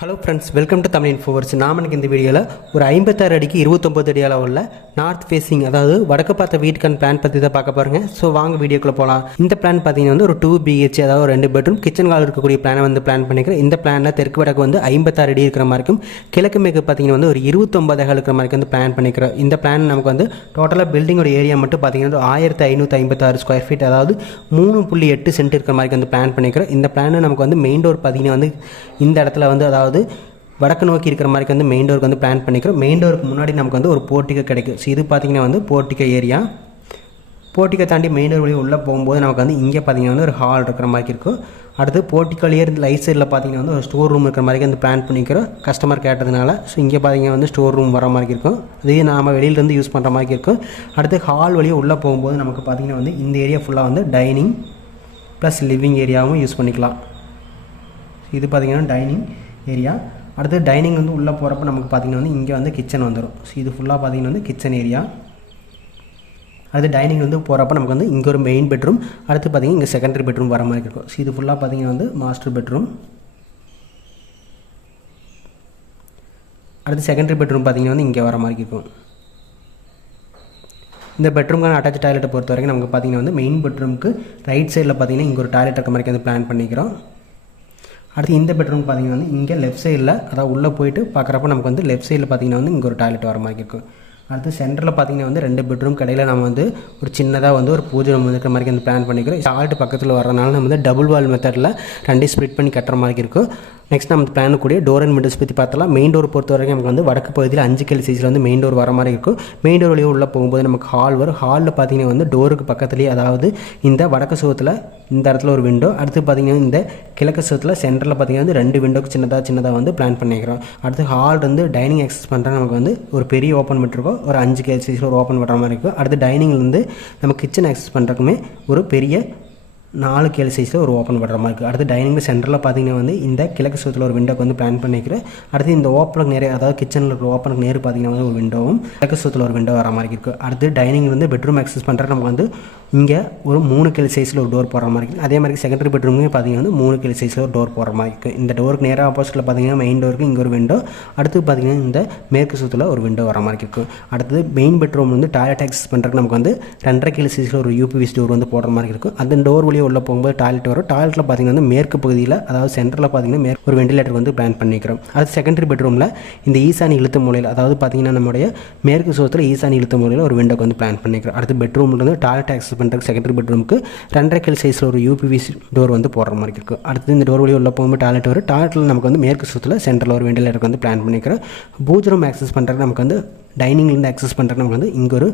Hello friends, welcome to Tamil Infoverse. நாமனுக்கு இந்த வீடியோவில் ஒரு 56 அடிக்கு 29 அடி அளவுள்ள நார்த் ஃபேஸிங், அதாவது வடக்கு பார்த்த வீட்டுக்கான பிளான் பற்றி தான் பார்க்க பாருங்க. ஸோ வாங்க வீடியோக்குள்ளே போகலாம். இந்த பிளான் பார்த்தீங்கன்னா வந்து ஒரு 2 BHK, அதாவது ஒரு 2 பெட்ரூம் கிச்சன் ஹால் இருக்கக்கூடிய பிளானை வந்து பிளான் பண்ணிக்கிறேன். இந்த பிளானில் தெற்கு வடக்கு வந்து 56 அடி இருக்கிற மாதிரி இருக்கும். கிழக்கு மேற்கு பார்த்தீங்கன்னா வந்து ஒரு 29 அடி இருக்கிற மாதிரி வந்து பிளான் பண்ணிக்கிறோம். இந்த பிளான் நமக்கு வந்து டோட்டலாக பில்டிங்கோட ஏரியா மட்டும் பார்த்தீங்கன்னா 1556 ஸ்கொயர் ஃபீட், அதாவது 3.8 சென்ட் இருக்கிற மாதிரி வந்து பிளான் பண்ணிக்கிறோம். இந்த பிளான் நமக்கு வந்து மெயின் டோர் பார்த்தீங்கன்னா வந்து இந்த இடத்துல வந்து அதாவது வடக்கு நோக்கி இருக்கிற மாதிரி வந்து மெயின் டோருக்கு வந்து பிளான் பண்ணிக்கிறோம். மெயின் டோருக்கு முன்னாடி நமக்கு வந்து ஒரு போர்ட்டிகோ கிடைக்கும். ஸோ இது பார்த்திங்கன்னா வந்து போர்ட்டிகோ ஏரியா. போர்ட்டிகோ தாண்டி மெயின் டோர் வழி உள்ளே போகும்போது நமக்கு வந்து இங்கே பார்த்திங்கன்னா வந்து ஒரு ஹால் இருக்கிற மாதிரி இருக்கும். அடுத்து போர்ட்டிகோலேயே லைட் சைடில் பார்த்திங்கன்னா வந்து ஒரு ஸ்டோர் ரூம் இருக்கிற மாதிரி வந்து பிளான் பண்ணிக்கிறோம் கஸ்டமர் கேட்டதுனால. ஸோ இங்கே பார்த்திங்கன்னா வந்து ஸ்டோர் ரூம் வர மாதிரி இருக்கும். அதே நாம் வெளியிலேருந்து யூஸ் பண்ணுற மாதிரி இருக்கும். அடுத்து ஹால் வழியே உள்ளே போகும்போது நமக்கு பார்த்திங்கன்னா வந்து இந்த ஏரியா ஃபுல்லாக வந்து டைனிங் ப்ளஸ் லிவிங் ஏரியாவும் யூஸ் பண்ணிக்கலாம். இது பார்த்திங்கன்னா டைனிங் ஏரியா. அடுத்து டைனிங் வந்து உள்ளே போகிறப்ப நமக்கு பார்த்திங்கன்னா வந்து இங்கே வந்து கிச்சன் வந்துடும். ஸோ இது ஃபுல்லாக பார்த்திங்கன்னா வந்து கிச்சன் ஏரியா. அடுத்து டைனிங் வந்து போகிறப்ப நமக்கு வந்து இங்கே ஒரு மெயின் பெட்ரூம், அடுத்து பார்த்திங்கன்னா இங்கே செகண்டரி பெட்ரூம் வர மாதிரி இருக்கும். ஸோ இது ஃபுல்லாக பார்த்திங்கன்னா வந்து மாஸ்டர் பெட்ரூம். அடுத்து செகண்டரி பெட்ரூம் பார்த்திங்கன்னா வந்து இங்கே வர மாதிரி இருக்கும். இந்த பெட்ரூம்க்கான அட்டாச் டாய்லெட்டை பொறுத்த வரைக்கும் நமக்கு பார்த்திங்கன்னா வந்து மெயின் பெட்ரூமுக்கு ரைட் சைடில் பார்த்திங்கன்னா இங்கே ஒரு டாய்லெட் இருக்க மாதிரி வந்து பிளான் பண்ணிக்கிறோம். அடுத்து இந்த பெட்ரூம் பார்த்திங்கன்னா வந்து இங்கே லெஃப்ட் சைடில், அதாவது உள்ளே போயிட்டு பார்க்குறப்ப நமக்கு வந்து லெஃப்ட் சைடில் பார்த்திங்கன்னா வந்து இங்கே ஒரு டாய்லெட் வர மாதிரி இருக்கும். அடுத்து சென்டரில் பார்த்திங்கன்னா வந்து 2 பெட்ரூம் கடையில் நம்ம வந்து ஒரு சின்னதாக வந்து ஒரு பூஜை ரூம் இருக்கிற மாதிரி வந்து பிளான் பண்ணிக்கிறோம். டாய்லெட் பக்கத்தில் வரனால நம்ம வந்து டபுள் வால் மெத்தடில் 2 ஸ்ப்ளிட் பண்ணி கட்டுற மாதிரி இருக்கும். நெக்ஸ்ட் நம்ம பிளான் கூடிய டோர் அண்ட் விண்டோஸ் பற்றி பார்த்தலாம். மெயின் டோர் பொறுத்த வரைக்கும் நமக்கு வந்து வடக்கு பகுதியில் 5 KL சைஸில் வந்து மெயின் டோர் வர மாதிரி இருக்கும். மெயின் டோர் வழியாக உள்ளே போகும்போது நமக்கு ஹால் வரும். ஹாலில் பார்த்திங்கன்னா வந்து டோருக்கு பக்கத்துலேயே, அதாவது இந்த வடக்கு சுவத்தில் இந்த இடத்துல ஒரு விண்டோ, அடுத்து பார்த்திங்கன்னா இந்த கிழக்கு சுவத்தில் சென்டரில் பார்த்திங்கன்னா வந்து 2 விண்டோக்கு சின்னதாக வந்து பிளான் பண்ணிக்கிறோம். அடுத்து ஹால் வந்து டைனிங் ஆக்சஸ் பண்ணுற நமக்கு வந்து ஒரு பெரிய ஓப்பன் பண்ணிருக்கோம், ஒரு 5 KL சைஸில் ஒரு ஓப்பன் பண்ணுற மாதிரி இருக்கும். அடுத்து டைனிங்லேருந்து நம்ம கிச்சன் ஆக்சஸ் பண்ணுறதுக்குமே ஒரு பெரிய 4 KL சைஸில் ஒரு ஓப்பன் பண்ணுற மாதிரி இருக்குது. அடுத்து டைனிங்கில் சென்டரில் பார்த்திங்கன்னா வந்து இந்த கிழக்கு சுவத்தில் ஒரு விண்டோக்கு வந்து பிளான் பண்ணிக்கிறேன். அடுத்து இந்த ஓப்பனுக்கு நேரே, அதாவது கிச்சனில் இருக்கிற ஓப்பனுக்கு நேரு பார்த்திங்கன்னா வந்து ஒரு விண்டோவும் கிழக்கு சுவத்தில் ஒரு விண்டோ வர மாதிரி இருக்குது. அடுத்து டைனிங் வந்து பெட்ரூம் ஆக்சஸ் பண்ணுற நமக்கு வந்து இங்கே ஒரு 3 KL சைஸில் ஒரு டோர் போடுற மாதிரி இருக்குது. அதே மாதிரி செகண்டரி பெட்ரூமே பார்த்திங்கன்னா வந்து 3 KL சைஸில் ஒரு டோர் போடுற மாதிரி இருக்குது. இந்த டோருக்கு நேராக ஆப்போசிட்டில் பார்த்திங்கன்னா மெயின் டோருக்கு இங்கே ஒரு விண்டோ, அடுத்து பார்த்திங்கன்னா இந்த மேற்கு சுவத்தில் ஒரு விண்டோ வர மாதிரி இருக்கும். அடுத்தது மெயின் பெட்ரூம் வந்து டாய்லெட் ஆக்சஸ் பண்ணுறதுக்கு நமக்கு வந்து 2.5 KL சைஸில் ஒரு UPVC டோர் வந்து போடுற மாதிரி இருக்கும். அந்த டோர் வழியாக உள்ள போகும்போது டாய்லெட் வரும். டாய்லெட்டில் பார்த்திங்கன்னா வந்து மேற்கு பகுதியில், அதாவது சென்டரில் பார்த்திங்கன்னா ஒரு வெண்டிலேட்டர் வந்து பிளான் பண்ணிக்கிறோம். அது செகண்டரி பெட்ரூமில் இந்த ஈசானி இழுத்த மூலையில், அதாவது பார்த்திங்கன்னா நம்முடைய மேற்கு சுவத்தில் ஈசானி இழுத்த மூலையில் ஒரு விண்டோக்கு வந்து பிளான் பண்ணிக்கிறோம். அடுத்து பெட்ரூமில் வந்து டாய்லெட் ஆக்சஸ் பண்ணுறதுக்கு செகண்டரி பெட்ரூமுக்கு 2.5 KL சைஸில் ஒரு UPVC டோர் வந்து போடுற மாதிரி இருக்கும். அடுத்து இந்த டோர் வழியாக உள்ள போகும்போது டாய்லெட் வரும். டாய்லெட்டில் நமக்கு வந்து மேற்கு சுவத்தில் சென்டரில் ஒரு வெண்டிலேட்டருக்கு வந்து பிளான் பண்ணிக்கிறோம். பூஜை ரூம் ஆக்சஸ் பண்ணுறதுக்கு நமக்கு வந்து டைனிங்லேருந்து ஆக்சஸ் பண்ணுறதுக்கு நமக்கு வந்து இங்கே ஒரு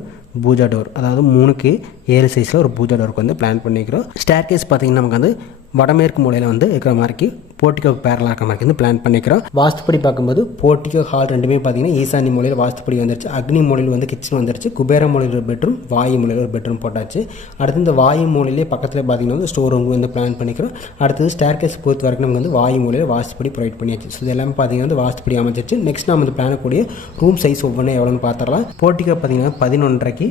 பூஜா டோர், அதாவது 3.7 சைஸில் ஒரு பூஜா டோருக்கு வந்து பிளான் பண்ணிக்கிறோம். ஸ்டேர் கேஸ் பார்த்திங்கன்னா நமக்கு வந்து வடமேற்கு மூலையில் வந்து இருக்கிற மாதிரிக்கு போர்ட்டிகோக்கு பேரலாக இருக்கிற மாதிரி வந்து பிளான் பண்ணிக்கிறோம். வாஸ்துப்படி பார்க்கும்போது போர்ட்டிகோ ஹால் ரெண்டுமே பார்த்திங்கன்னா ஈசானி மூலையில் வாஸ்துப்படி வந்துருச்சு. அக்னி மூலையில் வந்து கிச்சன் வந்துருச்சு. குபேர மூலையில் ஒரு பெட்ரூம், வாயு மூலையில் ஒரு பெட்ரூம் போட்டாச்சு. அடுத்து இந்த வாயு மூலையிலே பக்கத்தில் பார்த்திங்கன்னா வந்து ஸ்டோர் ரூம் வந்து பிளான் பண்ணிக்கிறோம். அடுத்தது ஸ்டேர் கேஸ் பொறுத்த வரைக்கும் நமக்கு வந்து வாயு மூலையில் வாஸ்துப்படி ப்ரொவைட் பண்ணியாச்சு. ஸோ இது எல்லாமே பார்த்திங்கன்னா வந்து வாஸ்துப்படி அமைச்சிருச்சு. நெக்ஸ்ட் நம்ம வந்து பிளானக்கூடிய ரூம் சைஸ் ஒவ்வொன்றும் எவ்வளோன்னு பார்த்துடலாம். போர்ட்டிகோ பார்த்திங்கன்னா 11.5க்கு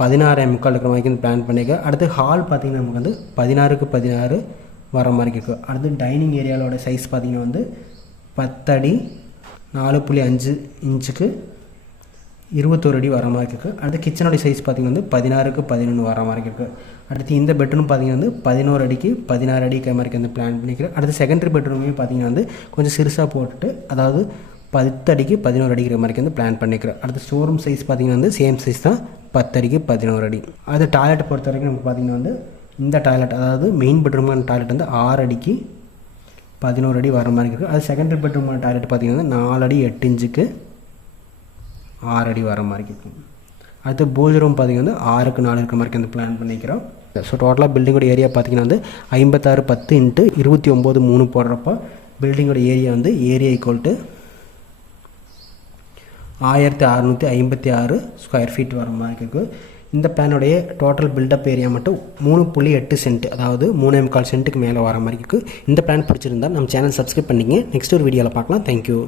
16.25 இருக்கிற மாதிரி வந்து பிளான் பண்ணிக்க. அடுத்து ஹால் பார்த்திங்கன்னா நமக்கு வந்து 16க்கு 16 வர மாதிரி இருக்கும். அடுத்து டைனிங் ஏரியாவோட சைஸ் பார்த்திங்கன்னா வந்து 10 அடி 4.5 இன்ச்சுக்கு 21 அடி வர மாதிரி இருக்குது. அடுத்து கிச்சனோட சைஸ் பார்த்திங்கன்னா வந்து 16க்கு 11 வர மாதிரி இருக்குது. அடுத்து இந்த பெட்ரூம் பார்த்திங்கன்னா வந்து 11 அடிக்கு 16 அடிக்கு மாதிரி வந்து பிளான் பண்ணிக்கிறேன். அடுத்து செகண்டரி பெட்ரூமே பார்த்திங்கன்னா வந்து கொஞ்சம் சிறுசாக போட்டுட்டு, அதாவது 10 அடிக்கு 11 அடிக்கிற மாதிரி வந்து பிளான் பண்ணிக்கிறேன். அடுத்து ஸ்டோர் ரூம் சைஸ் பார்த்திங்கன்னா வந்து சேம் சைஸ் தான், 10 அடிக்கு 11 அடி. அது டாய்லெட் பொறுத்த வரைக்கும் நமக்கு பார்த்திங்கன்னா வந்து இந்த டாய்லெட், அதாவது மெயின் பெட்ரூமான டாய்லெட் வந்து 6 அடிக்கு 11 அடி வர மாதிரி இருக்குது. அது செகண்டரி பெட்ரூமான டாய்லெட் பார்த்திங்கன்னா 4 அடி 8 இன்ச்சுக்கு 6 அடி வர மாதிரி இருக்கும். அடுத்து பூஜை ரூம் பார்த்திங்கன்னா வந்து 6க்கு 4 இருக்கிற மாதிரி வந்து பிளான் பண்ணிக்கிறோம். ஸோ டோட்டலாக பில்டிங்கோட ஏரியா பார்த்திங்கன்னா வந்து 56 10 × 29 3 போடுறப்போ பில்டிங்கோட ஏரியா வந்து area equal to 1656 square feet வர மாதிரி இருக்குது. இந்த பிளானுடைய டோட்டல் பில்டப் ஏரியா மட்டும் 3.8 சென்ட், அதாவது 3.25 சென்ட்டுக்கு மேலே வர மாதிரி இருக்குது. இந்த பிளான் பிடிச்சிருந்தால் நம்ம சேனல் சப்ஸ்கிரைப் பண்ணிங்க. நெக்ஸ்ட் ஒரு வீடியோவில் பார்க்கலாம். தேங்க்யூ.